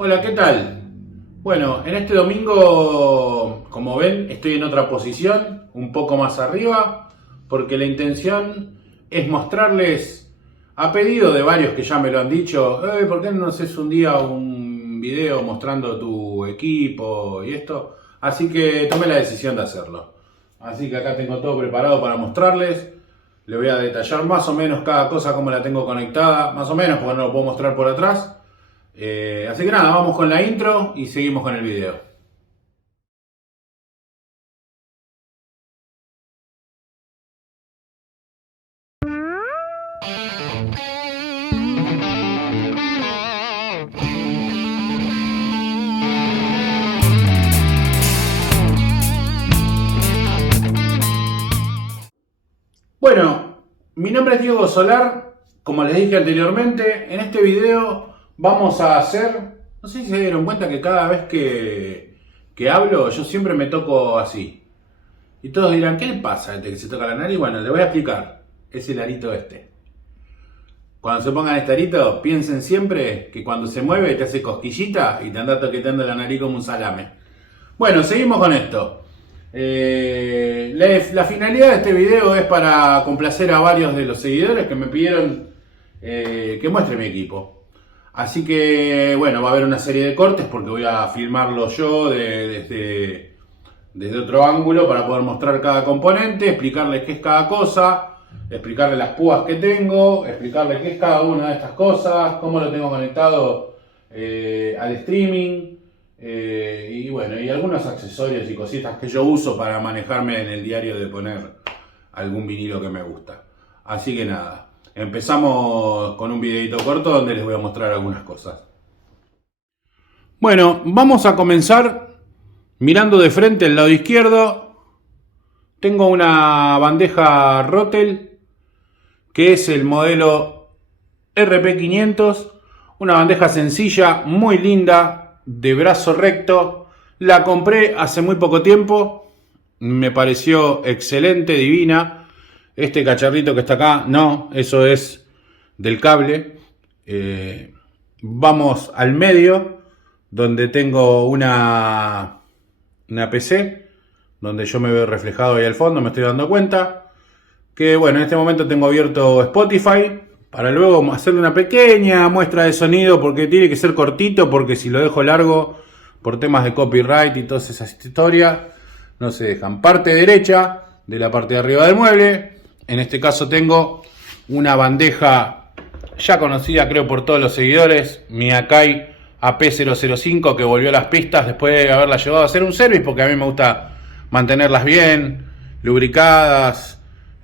Hola, ¿qué tal? Bueno, en este domingo, como ven, estoy en otra posición, un poco más arriba, porque la intención es mostrarles, a pedido de varios que ya me lo han dicho, ¿por qué no haces un día un video mostrando tu equipo y esto? Así que tomé la decisión de hacerlo. Así que acá tengo todo preparado para mostrarles. Le voy a detallar más o menos cada cosa, cómo la tengo conectada, más o menos, porque no lo puedo mostrar por atrás. Así que nada, vamos con la intro y seguimos con el video. Bueno, mi nombre es Diego Solar, como les dije anteriormente. En este video vamos a hacer, no sé si se dieron cuenta que cada vez que hablo yo siempre me toco así. Y todos dirán, ¿qué le pasa a este que se toca la nariz? Bueno, les voy a explicar. Es el arito este. Cuando se pongan este arito, piensen siempre que cuando se mueve te hace cosquillita y te anda toqueteando la nariz como un salame. Bueno, seguimos con esto. La finalidad de este video es para complacer a varios de los seguidores que me pidieron que muestre mi equipo. Así que, bueno, va a haber una serie de cortes porque voy a filmarlo yo desde otro ángulo para poder mostrar cada componente, explicarles qué es cada cosa, explicarles las púas que tengo, explicarles qué es cada una de estas cosas, cómo lo tengo conectado al streaming, y bueno, y algunos accesorios y cositas que yo uso para manejarme en el diario de poner algún vinilo que me gusta. Así que nada, empezamos con un videito corto donde les voy a mostrar algunas cosas. Bueno, vamos a comenzar mirando de frente al lado izquierdo. Tengo una bandeja Rotel que es el modelo RP500, una bandeja sencilla, muy linda, de brazo recto. La compré hace muy poco tiempo, me pareció excelente, divina. Este cacharrito que está acá, no, eso es del cable. Vamos al medio, donde tengo una PC, donde yo me veo reflejado ahí al fondo, me estoy dando cuenta. Que bueno, en este momento tengo abierto Spotify, para luego hacerle una pequeña muestra de sonido, porque tiene que ser cortito, porque si lo dejo largo, por temas de copyright y todas esas historias, no se dejan. Parte derecha de la parte de arriba del mueble, en este caso tengo una bandeja ya conocida creo por todos los seguidores, mi Akai AP005, que volvió a las pistas después de haberla llevado a hacer un service, porque a mí me gusta mantenerlas bien, lubricadas.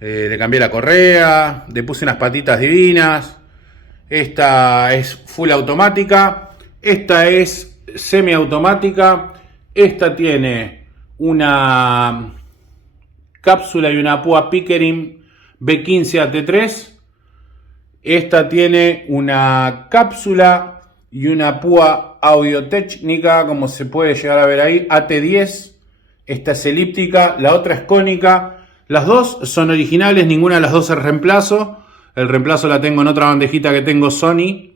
Le cambié la correa, le puse unas patitas divinas. Esta es full automática, esta es semiautomática. Esta tiene una cápsula y una púa Pickering B15 AT3. Esta tiene una cápsula y una púa Audio-Técnica, como se puede llegar a ver ahí, AT10. Esta es elíptica, la otra es cónica. Las dos son originales, ninguna de las dos es reemplazo. El reemplazo la tengo en otra bandejita que tengo Sony.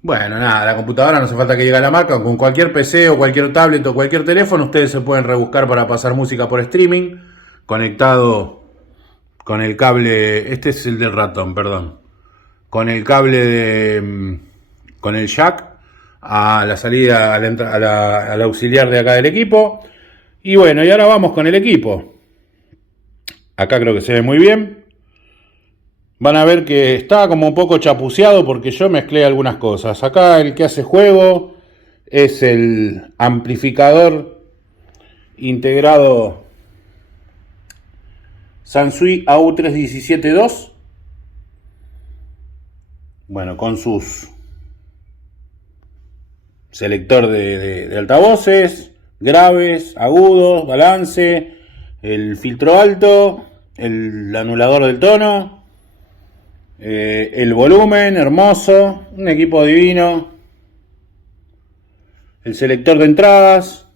Bueno, nada, la computadora no hace falta que llegue a la marca. Con cualquier PC o cualquier tablet o cualquier teléfono, ustedes se pueden rebuscar para pasar música por streaming. Conectado con el cable, este es el del ratón, perdón. Con el cable con el jack a la salida, al auxiliar de acá del equipo. Y bueno, y ahora vamos con el equipo. Acá creo que se ve muy bien. Van a ver que está como un poco chapuceado porque yo mezclé algunas cosas. Acá el que hace juego es el amplificador integrado Sansui AU317-2. Bueno, con sus selector de altavoces, graves, agudos, balance, el filtro alto, el anulador del tono, el volumen hermoso, un equipo divino, el selector de entradas,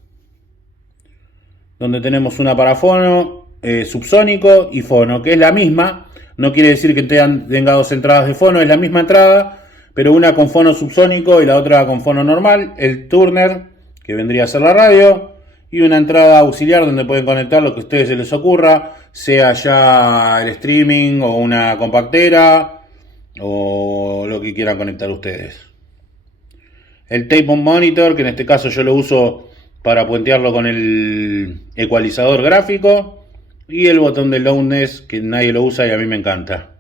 donde tenemos una para fono, subsónico y fono, que es la misma. No quiere decir que tenga dos entradas de fono, es la misma entrada, pero una con fono subsónico y la otra con fono normal, el turner, que vendría a ser la radio, y una entrada auxiliar donde pueden conectar lo que a ustedes se les ocurra, sea ya el streaming o una compactera o lo que quieran conectar ustedes. El tape on monitor, que en este caso yo lo uso para puentearlo con el ecualizador gráfico, y el botón de loudness, que nadie lo usa y a mí me encanta.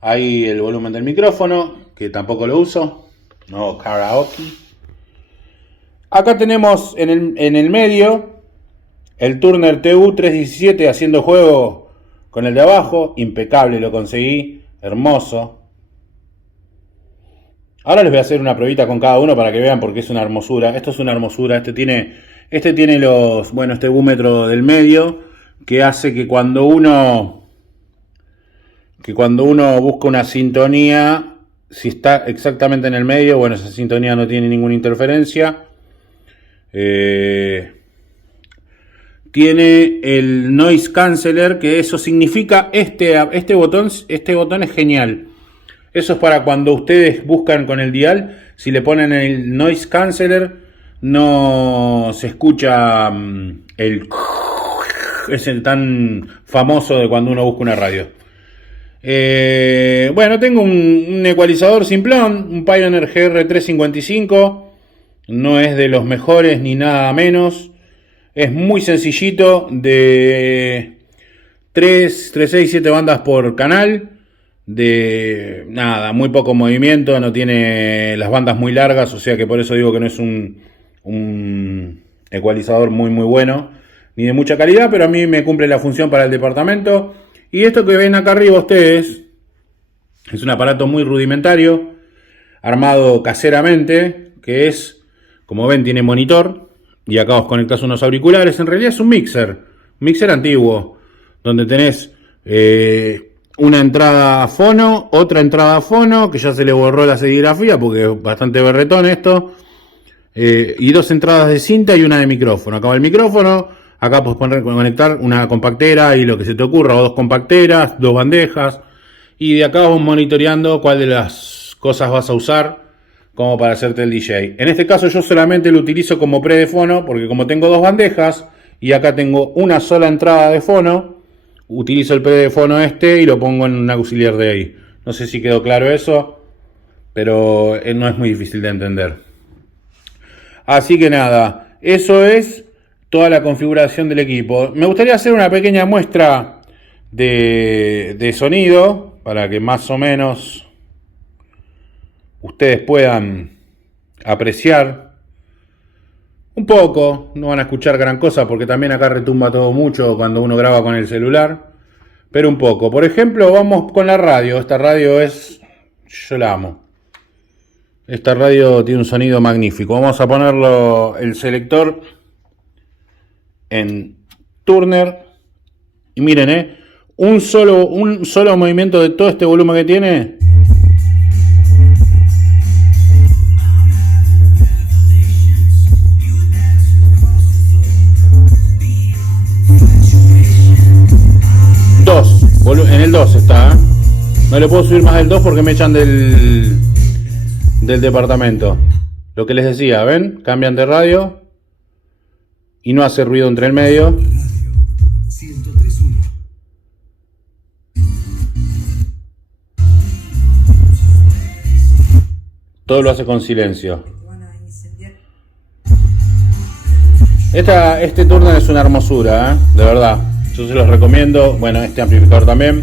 Ahí el volumen del micrófono, que tampoco lo uso, no karaoke. Acá tenemos en el medio el Turner TU-317 haciendo juego con el de abajo, impecable, lo conseguí, hermoso. Ahora les voy a hacer una pruebita con cada uno para que vean porque es una hermosura. Esto es una hermosura. Este tiene los, bueno, este búmetro del medio que hace que cuando uno busca una sintonía, si está exactamente en el medio, bueno, esa sintonía no tiene ninguna interferencia. Tiene el noise canceller, que eso significa este botón es genial. Eso es para cuando ustedes buscan con el dial, si le ponen el noise canceller, no se escucha ese tan famoso de cuando uno busca una radio. Bueno, tengo un ecualizador simplón, un Pioneer GR355, no es de los mejores ni nada menos, es muy sencillito, de 3, 6, 7 bandas por canal, de nada, muy poco movimiento, no tiene las bandas muy largas, o sea que por eso digo que no es un ecualizador muy bueno, ni de mucha calidad, pero a mí me cumple la función para el departamento. Y esto que ven acá arriba ustedes es un aparato muy rudimentario, armado caseramente, que es, como ven, tiene monitor, y acá os conectás unos auriculares. En realidad es un mixer antiguo, donde tenés una entrada a fono, otra entrada a fono, que ya se le borró la serigrafía porque es bastante berretón esto, y dos entradas de cinta y una de micrófono. Acá va el micrófono, acá puedes conectar una compactera y lo que se te ocurra, o dos compacteras, dos bandejas, y de acá vamos monitoreando cuál de las cosas vas a usar como para hacerte el DJ. En este caso yo solamente lo utilizo como pre de fono, porque como tengo dos bandejas y acá tengo una sola entrada de fono, utilizo el pre de fono y lo pongo en un auxiliar de ahí. No sé si quedó claro eso, pero no es muy difícil de entender. Así que nada, eso es toda la configuración del equipo. Me gustaría hacer una pequeña muestra de sonido para que más o menos ustedes puedan apreciar un poco. No van a escuchar gran cosa porque también acá retumba todo mucho cuando uno graba con el celular, pero un poco. Por ejemplo, vamos con la radio. Esta radio yo la amo. Esta radio tiene un sonido magnífico. Vamos a ponerlo, el selector en Turner, y miren, un solo movimiento de todo este volumen que tiene. En el 2 está, no le puedo subir más del 2 porque me echan del departamento. Lo que les decía, ¿ven? Cambian de radio y no hace ruido entre el medio. Todo lo hace con silencio. Este Turner es una hermosura, de verdad. Yo se los recomiendo. Bueno, este amplificador también.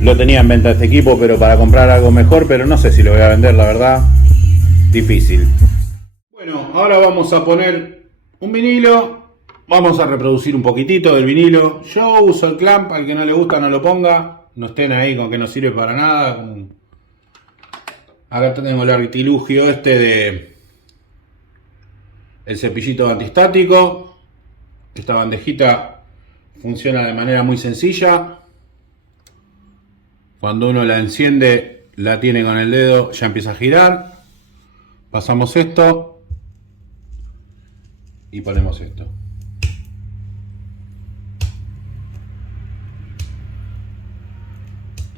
Lo tenía en venta este equipo, pero para comprar algo mejor, pero no sé si lo voy a vender, la verdad. Difícil. Bueno, ahora vamos a poner un vinilo. Vamos a reproducir un poquitito del vinilo. Yo uso el clamp, al que no le gusta no lo ponga. No estén ahí con que no sirve para nada. Acá tengo el artilugio de el cepillito antistático. Esta bandejita funciona de manera muy sencilla. Cuando uno la enciende, la tiene con el dedo, ya empieza a girar. Pasamos esto y ponemos esto.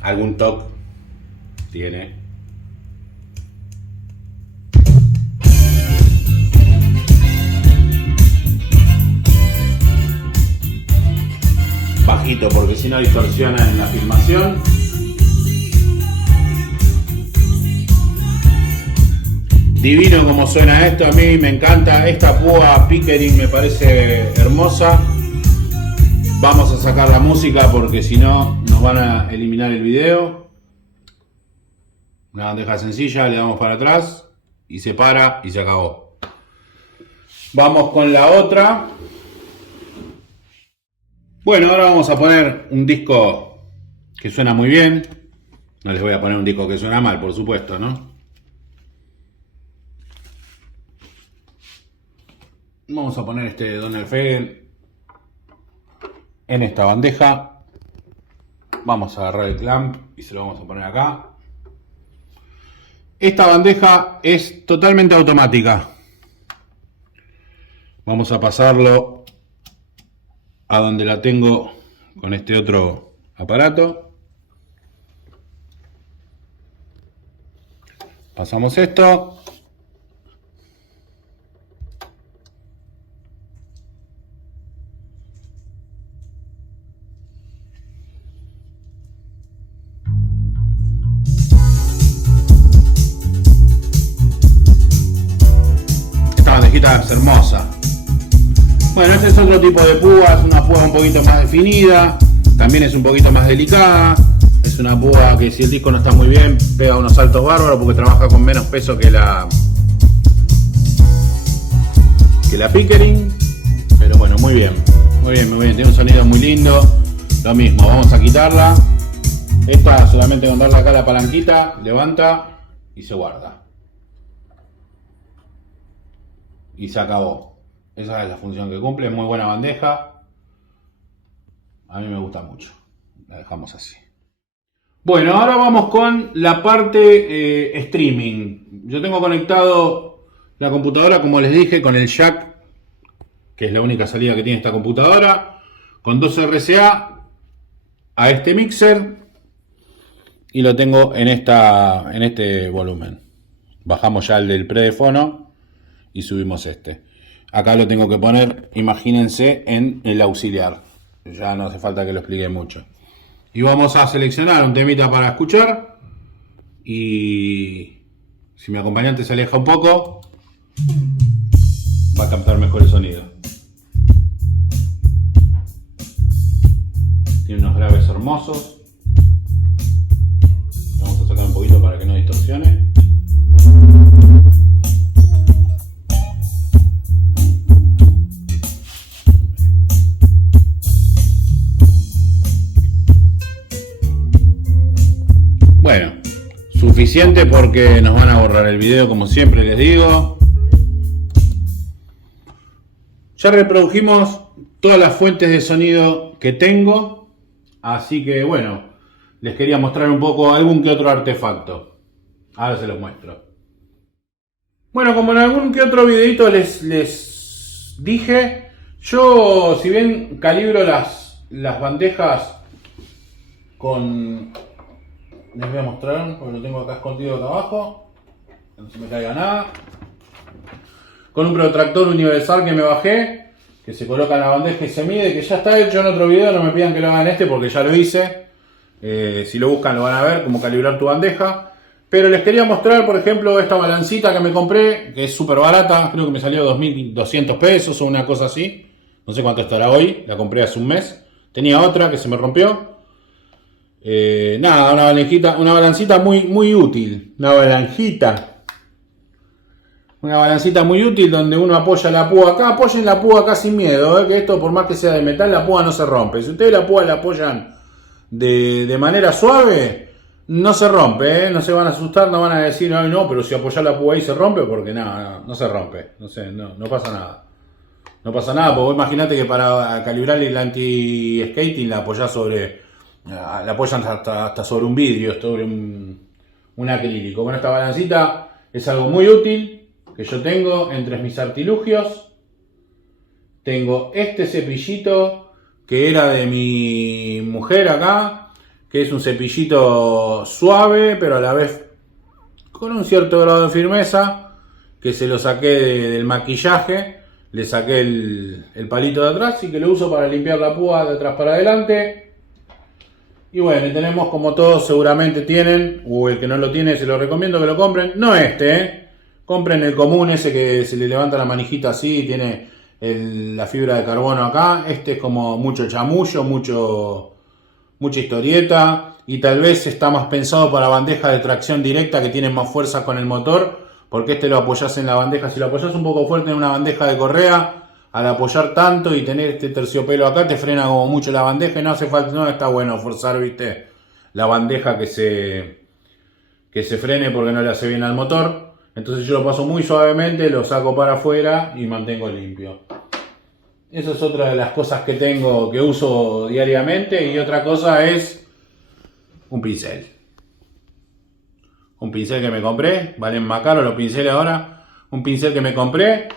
Algún toque tiene. poquito porque si no distorsiona en la filmación. Divino como suena esto, a mí me encanta. Esta púa Pickering me parece hermosa. Vamos a sacar la música porque si no nos van a eliminar el video. Una bandeja sencilla, le damos para atrás y se para y se acabó. Vamos con la otra. Bueno, ahora vamos a poner un disco que suena muy bien. No les voy a poner un disco que suena mal, por supuesto, ¿no? Vamos a poner este Donald Fagen en esta bandeja. Vamos a agarrar el clamp y se lo vamos a poner acá. Esta bandeja es totalmente automática. Vamos a pasarlo a donde la tengo con este otro aparato. Pasamos esto. Esta bandejita es hermosa. Bueno, este es otro tipo de púa, es una púa un poquito más definida, también es un poquito más delicada, es una púa que si el disco no está muy bien pega unos saltos bárbaros porque trabaja con menos peso que la Pickering, pero bueno, muy bien, tiene un sonido muy lindo. Lo mismo, vamos a quitarla, esta solamente con darle acá la palanquita, levanta y se guarda y se acabó. Esa es la función que cumple, muy buena bandeja. A mí me gusta mucho. La dejamos así. Bueno, ahora vamos con la parte streaming. Yo tengo conectado la computadora, como les dije, con el jack, que es la única salida que tiene esta computadora, con 2 RCA a este mixer y lo tengo en este volumen. Bajamos ya el del predefono y subimos este. Acá lo tengo que poner, imagínense, en el auxiliar. Ya no hace falta que lo explique mucho. Y vamos a seleccionar un temita para escuchar. Y si mi acompañante se aleja un poco, va a captar mejor el sonido. Tiene unos graves hermosos. Vamos a sacar un poquito para que no distorsione. Bueno, suficiente porque nos van a borrar el video, como siempre les digo. Ya reprodujimos todas las fuentes de sonido que tengo, así que bueno, les quería mostrar un poco algún que otro artefacto. Ahora se los muestro. Bueno, como en algún que otro videito les dije, yo si bien calibro las bandejas con... Les voy a mostrar, porque lo tengo acá escondido acá abajo, que no se me caiga nada. Con un protractor universal que me bajé, que se coloca en la bandeja y se mide, que ya está hecho en otro video, no me pidan que lo hagan en este porque ya lo hice. Si lo buscan lo van a ver, cómo calibrar tu bandeja. Pero les quería mostrar, por ejemplo, esta balancita que me compré, que es súper barata, creo que me salió 2.200 pesos o una cosa así. No sé cuánto estará hoy, la compré hace un mes. Tenía otra que se me rompió. Nada, una balancita muy útil. Una balancita muy útil donde uno apoya la púa acá. Apoyen la púa acá sin miedo, que esto por más que sea de metal, la púa no se rompe. Si ustedes la púa la apoyan de manera suave, no se rompe, no se van a asustar, no van a decir, ay no, pero si apoyar la púa ahí se rompe, porque no se rompe. No pasa nada. No pasa nada, porque imagínate que para calibrar el anti-skating la apoyás la apoyan hasta sobre un vidrio, sobre un acrílico. Bueno, esta balancita es algo muy útil que yo tengo entre mis artilugios. Tengo este cepillito que era de mi mujer acá, que es un cepillito suave, pero a la vez con un cierto grado de firmeza, que se lo saqué del maquillaje. Le saqué el palito de atrás y que lo uso para limpiar la púa de atrás para adelante. Y bueno, y tenemos como todos seguramente tienen, o el que no lo tiene se lo recomiendo que lo compren. No compren el común, ese que se le levanta la manijita así y tiene la fibra de carbono acá. Este es como mucho chamullo, mucha historieta. Y tal vez está más pensado para bandejas de tracción directa que tienen más fuerza con el motor. Porque este lo apoyás en la bandeja. Si lo apoyás un poco fuerte en una bandeja de correa, al apoyar tanto y tener este terciopelo acá, te frena como mucho la bandeja y no hace falta, no está bueno forzar, viste, la bandeja que se frene porque no le hace bien al motor. Entonces yo lo paso muy suavemente, lo saco para afuera y mantengo limpio. Eso es otra de las cosas que tengo, que uso diariamente. Y otra cosa es un pincel. Un pincel que me compré, valen más caro los pinceles ahora. Un pincel que me compré,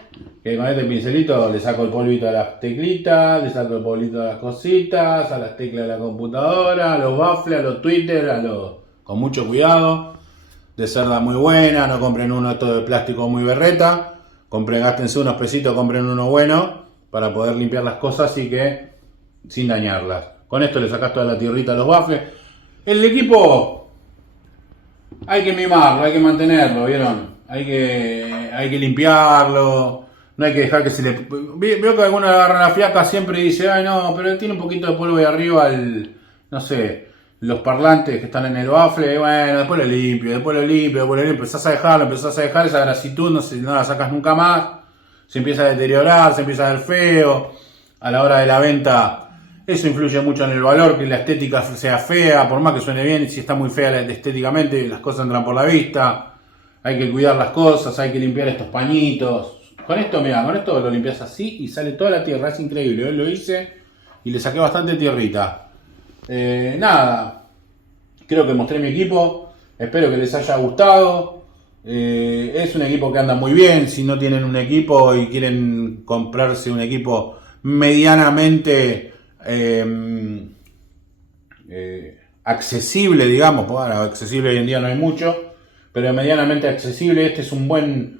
que con este pincelito le saco el polvito a las teclitas, le saco el polvito a las cositas, a las teclas de la computadora, a los baffles, a los Twitter, con mucho cuidado, de cerda muy buena. No compren uno todo de plástico muy berreta, gástense unos pesitos, compren uno bueno, para poder limpiar las cosas y que sin dañarlas. Con esto le sacas toda la tierrita a los baffles. El equipo hay que mimarlo, hay que mantenerlo, ¿vieron? Hay que limpiarlo, no hay que dejar que se le... Veo que alguna agarra la fiaca siempre y dice, ay no, pero tiene un poquito de polvo de arriba, no sé, los parlantes que están en el bafle, bueno, después lo limpio, empezás a dejar esa grasitud, no la sacas nunca más, se empieza a deteriorar, se empieza a ver feo, a la hora de la venta. Eso influye mucho en el valor, que la estética sea fea, por más que suene bien, si está muy fea estéticamente, las cosas entran por la vista. Hay que cuidar las cosas, hay que limpiar estos pañitos. Con esto, mirá, con esto lo limpias así y sale toda la tierra, es increíble. Hoy lo hice y le saqué bastante tierrita. Nada, creo que mostré mi equipo, espero que les haya gustado. Es un equipo que anda muy bien. Si no tienen un equipo y quieren comprarse un equipo medianamente accesible, digamos, bueno, accesible hoy en día no hay mucho, pero medianamente accesible, este es un buen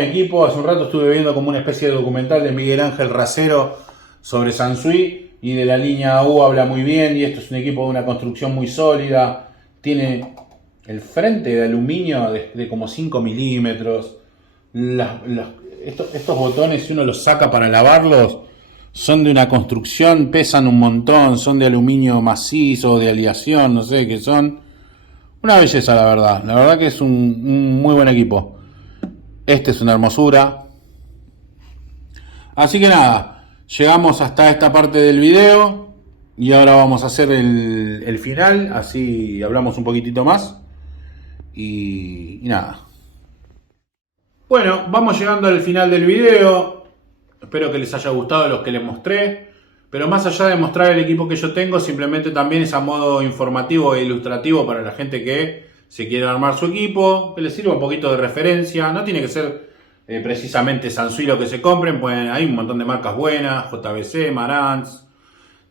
equipo. Hace un rato estuve viendo como una especie de documental de Miguel Ángel Racero sobre Sansui, y de la línea U habla muy bien, y esto es un equipo de una construcción muy sólida. Tiene el frente de aluminio de como 5 milímetros. Estos botones, si uno los saca para lavarlos, son de una construcción, pesan un montón, son de aluminio macizo, de aleación, no sé qué son. Una belleza, la verdad. La verdad que es un muy buen equipo. Este es una hermosura. Así que nada, llegamos hasta esta parte del video. Y ahora vamos a hacer el final. Así hablamos un poquitito más. Y nada. Bueno, vamos llegando al final del video. Espero que les haya gustado los que les mostré. Pero más allá de mostrar el equipo que yo tengo, simplemente también es a modo informativo e ilustrativo para la gente que se quiere armar su equipo, que les sirva un poquito de referencia. No tiene que ser precisamente Sansui lo que se compren, pues hay un montón de marcas buenas, JBC, Marantz.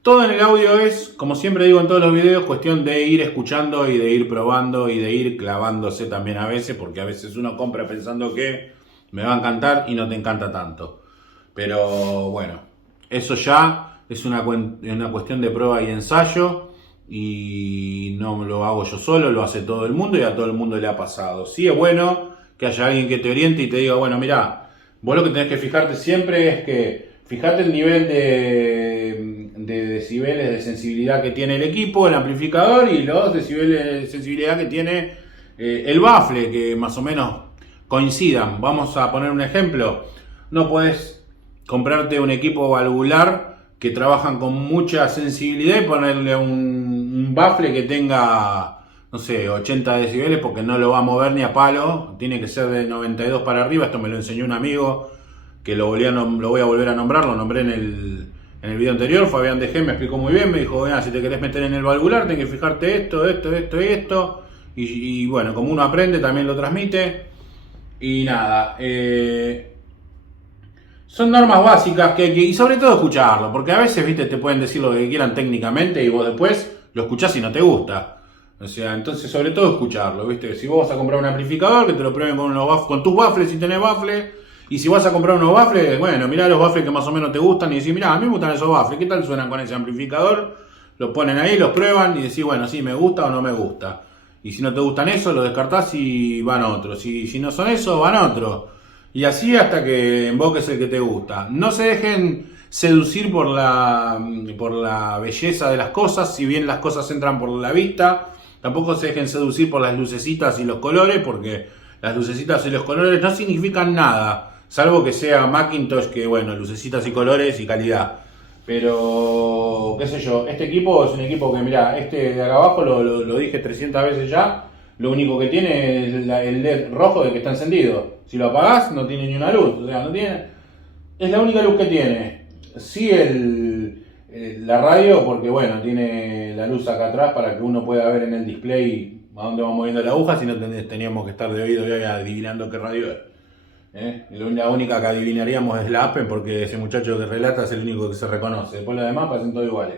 Todo en el audio es, como siempre digo en todos los videos, cuestión de ir escuchando y de ir probando y de ir clavándose también a veces, porque a veces uno compra pensando que me va a encantar y no te encanta tanto. Pero bueno, eso ya es una cuestión de prueba y ensayo, y no lo hago yo solo, lo hace todo el mundo y a todo el mundo le ha pasado. Sí es bueno que haya alguien que te oriente y te diga, bueno, mirá, vos lo que tenés que fijarte siempre es que fijate el nivel de decibeles de sensibilidad que tiene el equipo, el amplificador, y los decibeles de sensibilidad que tiene el bafle, que más o menos coincidan. Vamos a poner un ejemplo. No podés comprarte un equipo valvular que trabajan con mucha sensibilidad y ponerle un bafle que tenga, no sé, 80 decibeles, porque no lo va a mover ni a palo. Tiene que ser de 92 para arriba. Esto me lo enseñó un amigo que lo voy a volver a nombrar. Lo nombré en el video anterior. Fabián DG me explicó muy bien. Me dijo, si te querés meter en el valvular, tenés que fijarte esto. Y bueno, como uno aprende, también lo transmite. Y nada, son normas básicas y sobre todo escucharlo, porque a veces, viste, te pueden decir lo que quieran técnicamente y vos después lo escuchás y no te gusta. O sea, entonces sobre todo escucharlo, viste. Si vos vas a comprar un amplificador, que te lo prueben con tus baffles si tenés baffles. Y si vas a comprar unos baffles, bueno, mirá los baffles que más o menos te gustan y decís, mirá, a mí me gustan esos baffles, ¿qué tal suenan con ese amplificador? lo ponen ahí, los prueban y decís, bueno, sí, me gusta o no me gusta. Y si no te gustan esos, los descartás y van otros. Y si no son esos, van otros. Y así hasta que invoques el que te gusta. No se dejen seducir por la belleza de las cosas, si bien las cosas entran por la vista. Tampoco se dejen seducir por las lucecitas y los colores, porque las lucecitas y los colores no significan nada. Salvo que sea Macintosh, que bueno, lucecitas y colores y calidad. Pero, qué sé yo, este equipo es un equipo que, mirá, este de acá abajo lo dije 300 veces ya. Lo único que tiene es el LED rojo de que está encendido. Si lo apagás, no tiene ni una luz. O sea, no tiene. Es la única luz que tiene. Sí, la radio, porque bueno, tiene la luz acá atrás para que uno pueda ver en el display a dónde va moviendo la aguja. Si no, teníamos que estar de oído y adivinando qué radio es. La única que adivinaríamos es la Appen, porque ese muchacho que relata es el único que se reconoce. Después los demás parecen todos iguales.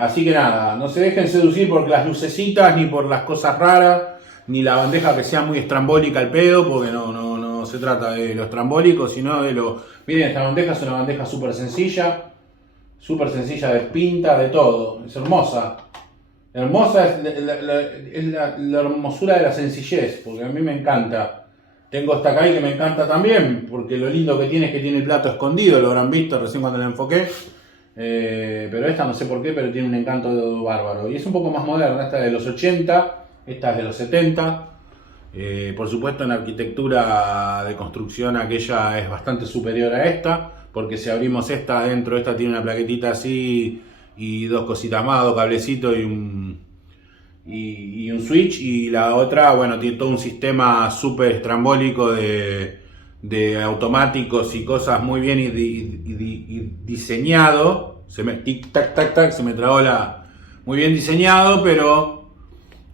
Así que nada, no se dejen seducir por las lucecitas, ni por las cosas raras, ni la bandeja que sea muy estrambólica al pedo, porque no se trata de lo estrambólico, sino de lo... Miren, esta bandeja es una bandeja súper sencilla de pinta, de todo, es hermosa. Hermosa es la hermosura de la sencillez, porque a mí me encanta. Tengo esta acá que me encanta también, porque lo lindo que tiene es que tiene el plato escondido, lo habrán visto recién cuando la enfoqué. Pero esta no sé por qué, pero tiene un encanto bárbaro. Y es un poco más moderna, esta es de los 80, esta es de los 70. Por supuesto en arquitectura de construcción aquella es bastante superior a esta, porque si abrimos esta adentro, esta tiene una plaquetita así y dos cositas más, dos cablecitos y un switch, y la otra, bueno, tiene todo un sistema súper estrambólico de automáticos y cosas muy bien y diseñado. Tic tac tac tac, se me trabó muy bien diseñado, pero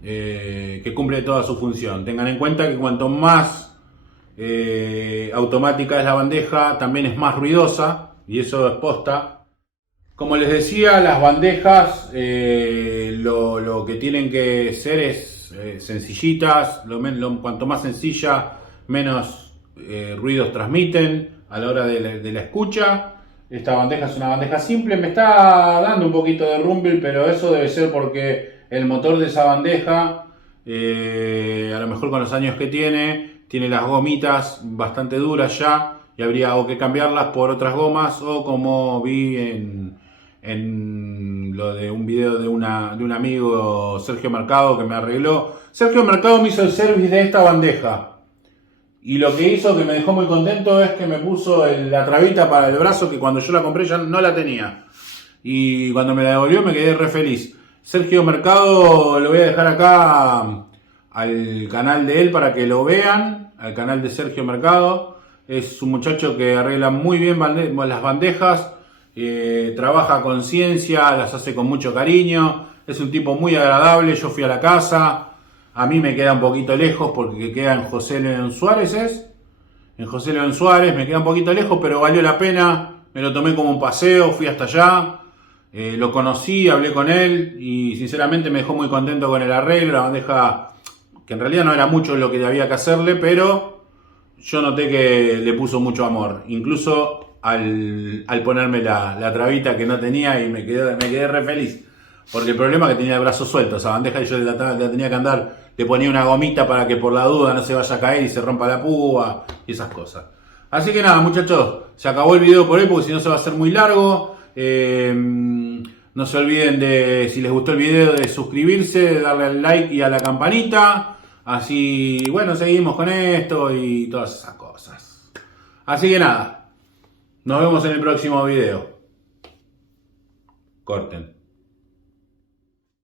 que cumple toda su función. Tengan en cuenta que cuanto más automática es la bandeja, también es más ruidosa, y eso es posta. Como les decía, las bandejas lo que tienen que ser es sencillitas, cuanto más sencilla, menos ruidos transmiten a la hora de la escucha. Esta bandeja es una bandeja simple, me está dando un poquito de rumble, pero eso debe ser porque el motor de esa bandeja, a lo mejor con los años que tiene las gomitas bastante duras ya, y habría o que cambiarlas por otras gomas, o como vi en lo de un video de un amigo, Sergio Mercado, que me arregló. Sergio Mercado me hizo el service de esta bandeja. Y lo que hizo, que me dejó muy contento, es que me puso la trabita para el brazo, que cuando yo la compré ya no la tenía. Y cuando me la devolvió me quedé re feliz. Sergio Mercado, lo voy a dejar acá al canal de él para que lo vean, al canal de Sergio Mercado. Es un muchacho que arregla muy bien las bandejas. Trabaja con ciencia, las hace con mucho cariño, es un tipo muy agradable. Yo fui a la casa, a mí me queda un poquito lejos porque queda en José León Suárez, en José León Suárez me queda un poquito lejos, pero valió la pena, me lo tomé como un paseo, fui hasta allá, lo conocí, hablé con él y sinceramente me dejó muy contento con el arreglo. La bandeja, que en realidad no era mucho lo que había que hacerle, pero yo noté que le puso mucho amor, incluso al ponerme la trabita que no tenía, y me quedé re feliz, porque el problema es que tenía el brazo suelto esa bandeja, y yo la tenía que andar, le ponía una gomita para que por la duda no se vaya a caer y se rompa la púa y esas cosas. Así que nada, muchachos, se acabó el video por hoy, porque si no se va a hacer muy largo. No se olviden de, si les gustó el video, de suscribirse, de darle al like y a la campanita. Así, bueno, seguimos con esto y todas esas cosas. Así que nada, nos vemos en el próximo video. Corten.